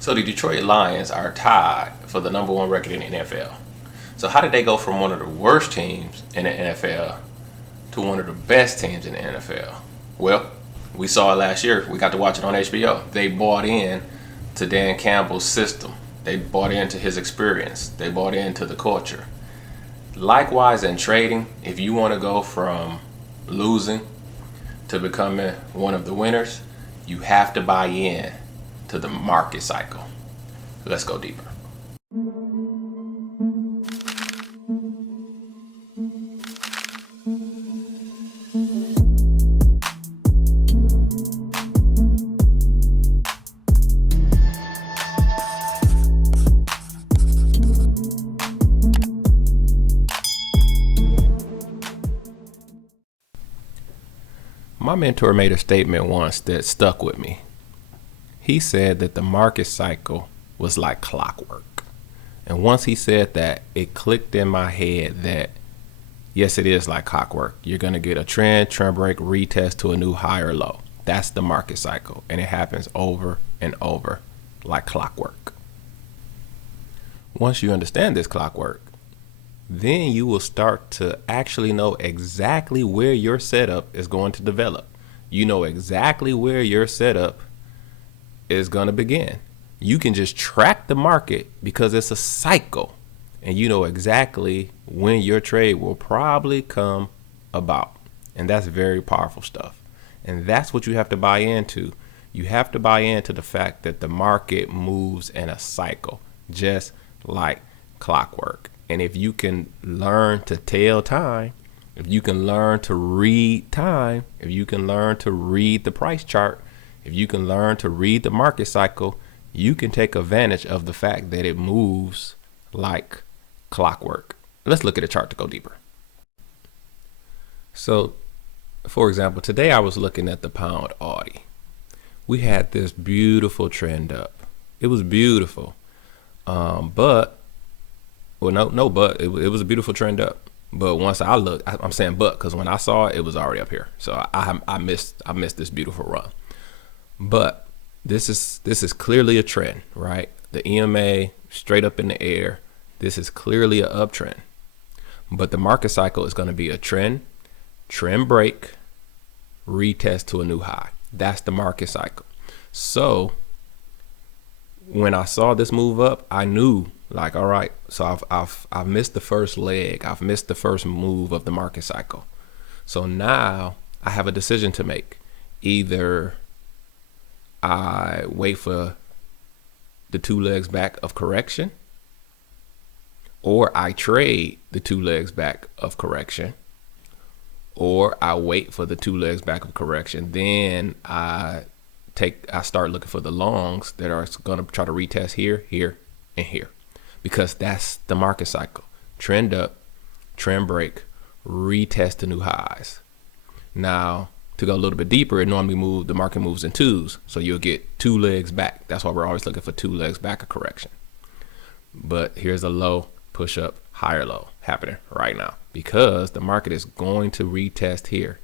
So the Detroit Lions are tied for the number one record in the NFL. So how did they go from one of the worst teams in the NFL to one of the best teams in the NFL? Well, we saw it last year. We got to watch it on HBO. They bought in to Dan Campbell's system. They bought into his experience. They bought into the culture. Likewise in trading, if you want to go from losing to becoming one of the winners, you have to buy in to the market cycle. Let's go deeper. My mentor made a statement once that stuck with me. He said that the market cycle was like clockwork. And once he said that, it clicked in my head that, yes, it is like clockwork. You're going to get a trend break, retest to a new higher low. That's the market cycle. And it happens over and over like clockwork. Once you understand this clockwork, then you will start to actually know exactly where your setup is going to develop. You know exactly where your setup is going to begin. You can just track the market because it's a cycle, and you know exactly when your trade will probably come about. And that's very powerful stuff. And that's what you have to buy into. You have to buy into the fact that the market moves in a cycle, just like clockwork. And if you can learn to tell time, if you can learn to read time, if you can learn to read the price chart, if you can learn to read the market cycle, you can take advantage of the fact that it moves like clockwork. Let's look at a chart to go deeper. So, for example, today I was looking at the pound Audi. We had this beautiful trend up. It was beautiful. But it was a beautiful trend up. But once I looked, I'm saying because when I saw it, it was already up here. So I missed this beautiful run. But this is clearly a trend, right? The EMA straight up in the air. This is clearly an uptrend. But the market cycle is going to be a trend break, retest to a new high. That's the market cycle. So when I saw this move up, I knew, like, all right, so I've missed the first leg. I've missed the first move of the market cycle. So now I have a decision to make. Either I wait for the 2 legs back of correction, or I trade the 2 legs back of correction, or I wait for the 2 legs back of correction. Then I start looking for the longs that are going to try to retest here, here, and here, because that's the market cycle. Trend up, trend break, retest to new highs. Now, to go a little bit deeper, the market moves in twos. So you'll get 2 legs back. That's why we're always looking for 2 legs back of correction. But here's a low, push up, higher low happening right now, because the market is going to retest here,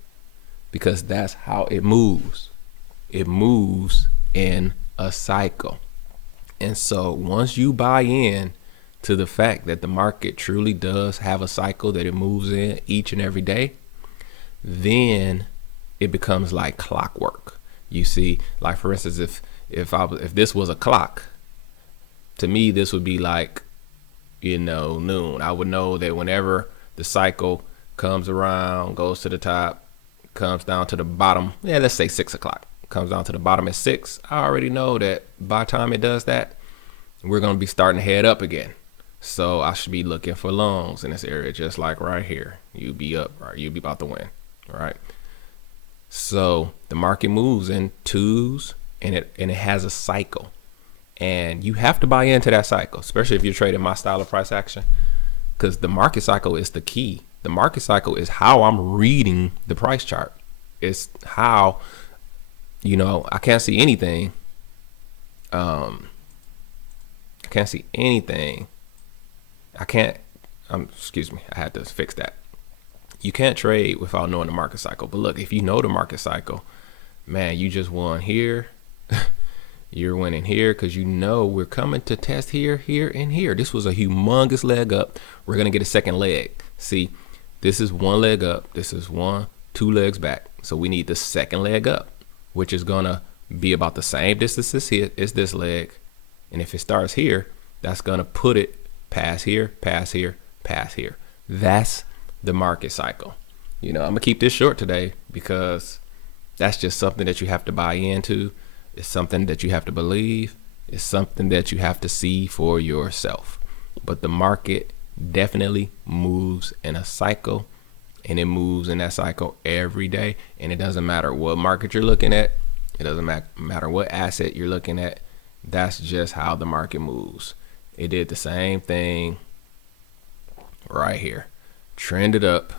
because that's how it moves. It moves in a cycle. And so once you buy in to the fact that the market truly does have a cycle that it moves in each and every day, then it becomes like clockwork. You see, like, for instance, if this was a clock, to me this would be like, noon. I would know that whenever the cycle comes around, goes to the top, comes down to the bottom, let's say 6 o'clock, comes down to the bottom at 6, I already know that by the time it does that, we're going to be starting to head up again. So I should be looking for longs in this area, just like right here. You'll be up, right? You'll be about to win, right? So the market moves in twos, and it has a cycle, and you have to buy into that cycle, especially if you're trading my style of price action, because the market cycle is the key. The market cycle is how I'm reading the price chart. It's how, I can't see anything. I can't see anything. Excuse me, I had to fix that. You can't trade without knowing the market cycle. But look, if you know the market cycle, man, you just won here. You're winning here because you know we're coming to test here, here, and here. This was a humongous leg up. We're going to get a second leg. See, this is one leg up. This is 1, 2 legs back. So we need the second leg up, which is going to be about the same distance as this leg. And if it starts here, that's going to put it past here, past here, past here. That's the market cycle. I'm going to keep this short today because that's just something that you have to buy into. It's something that you have to believe. It's something that you have to see for yourself. But the market definitely moves in a cycle, and it moves in that cycle every day. And it doesn't matter what market you're looking at. It doesn't matter what asset you're looking at. That's just how the market moves. It did the same thing right here. Trended up,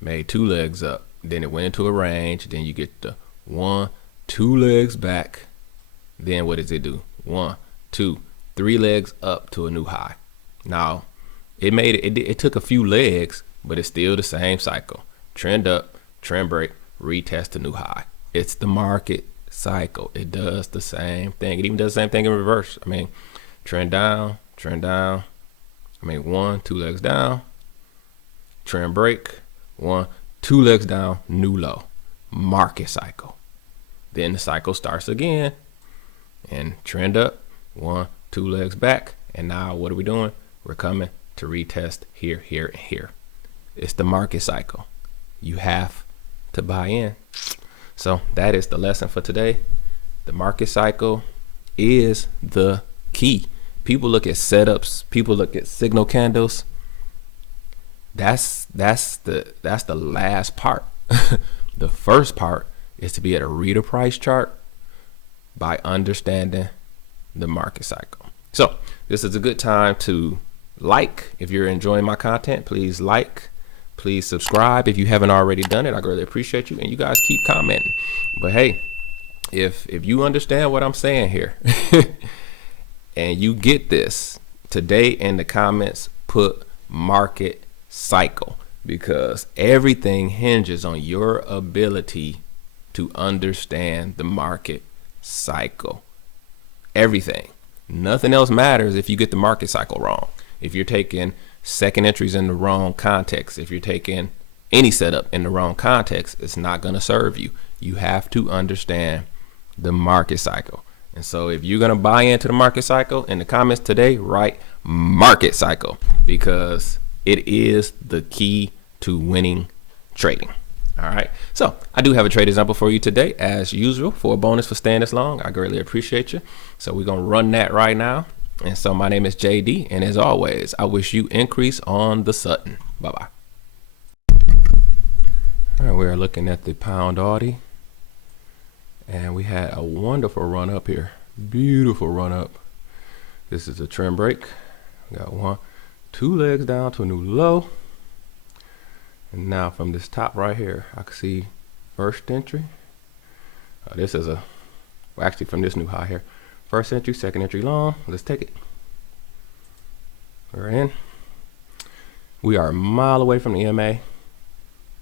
made 2 legs up. Then it went into a range. Then you get the 1, 2 legs back. Then what does it do? 1, 2, 3 legs up to a new high. Now, it took a few legs, but it's still the same cycle. Trend up, trend break, retest to new high. It's the market cycle. It does the same thing. It even does the same thing in reverse. Trend down, trend down. 1, 2 legs down, trend break, 1, 2 legs down, new low. Market cycle. Then the cycle starts again and trend up, 1, 2 legs back. And now what are we doing? We're coming to retest here, here, and here. It's the market cycle. You have to buy in. So that is the lesson for today. The market cycle is the key. People look at setups. People look at signal candles. That's the last part. The first part is to be able to read a price chart by understanding the market cycle. So this is a good time to like. If you're enjoying my content, please like. Please subscribe if you haven't already done it. I greatly appreciate you, and you guys keep commenting. But hey, if you understand what I'm saying here and you get this today in the comments, put market cycle, because everything hinges on your ability to understand the market cycle. Everything. Nothing else matters if you get the market cycle wrong. If you're taking second entries in the wrong context, if you're taking any setup in the wrong context, it's not going to serve you. You have to understand the market cycle. And so if you're going to buy into the market cycle, in the comments today, write market cycle, because it is the key to winning trading. All right. So I do have a trade example for you today, as usual, for a bonus for staying this long. I greatly appreciate you. So we're going to run that right now. And so my name is JD, and as always, I wish you increase on the Sutton. Bye-bye. All right, we're looking at the pound Audi, and we had a wonderful run up here. Beautiful run up. This is a trend break. We got 1, 2 legs down to a new low. And now from this top right here, I can see first entry. This is actually from this new high here. First entry, second entry long. Let's take it. We're in. We are a mile away from the EMA.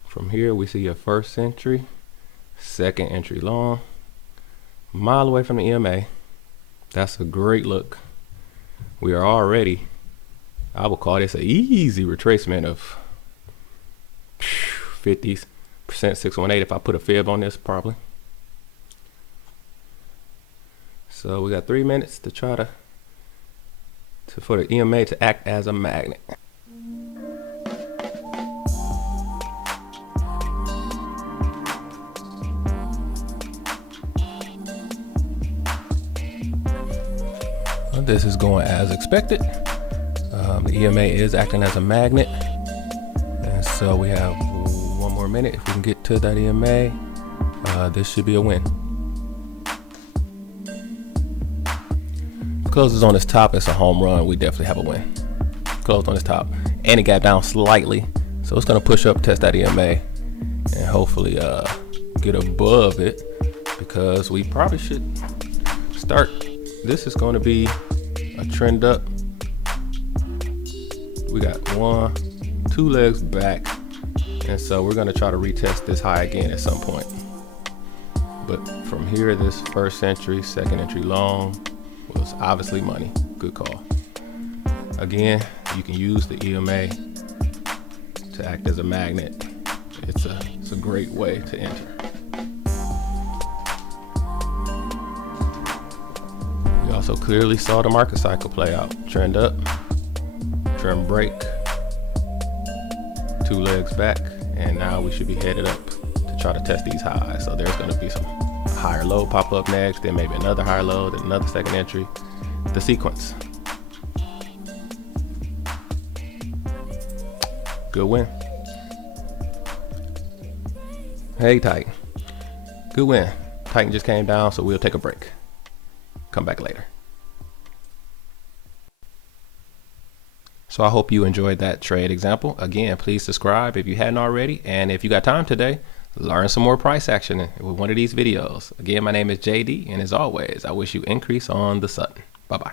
From here, we see a first entry, second entry long. Mile away from the EMA. That's a great look. We are already, I would call this an easy retracement of 50% 618 if I put a fib on this, probably. So we got 3 minutes to try for the EMA to act as a magnet. Well, this is going as expected. The EMA is acting as a magnet. And so we have 1 more minute. If we can get to that EMA, this should be a win. Closes on this top, it's a home run. We definitely have a win. Closed on this top, and it got down slightly, so it's going to push up, test that EMA, and hopefully get above it, because we probably should start. This is going to be a trend up. We got 1, 2 legs back, and so we're going to try to retest this high again at some point. But from here, this first entry, second entry long was obviously money. Good call. Again, you can use the EMA to act as a magnet. It's a great way to enter. We also clearly saw the market cycle play out. Trend up, trend break, 2 legs back, and now we should be headed up to try to test these highs. So there's going to be some higher low pop up next, then maybe another higher low, then another second entry. The sequence. Good win. Hey Titan. Good win. Titan just came down, so we'll take a break. Come back later. So I hope you enjoyed that trade example. Again, please subscribe if you hadn't already. And if you got time today, learn some more price action with one of these videos. Again, my name is JD, and as always, I wish you increase on the Sutton. Bye-bye.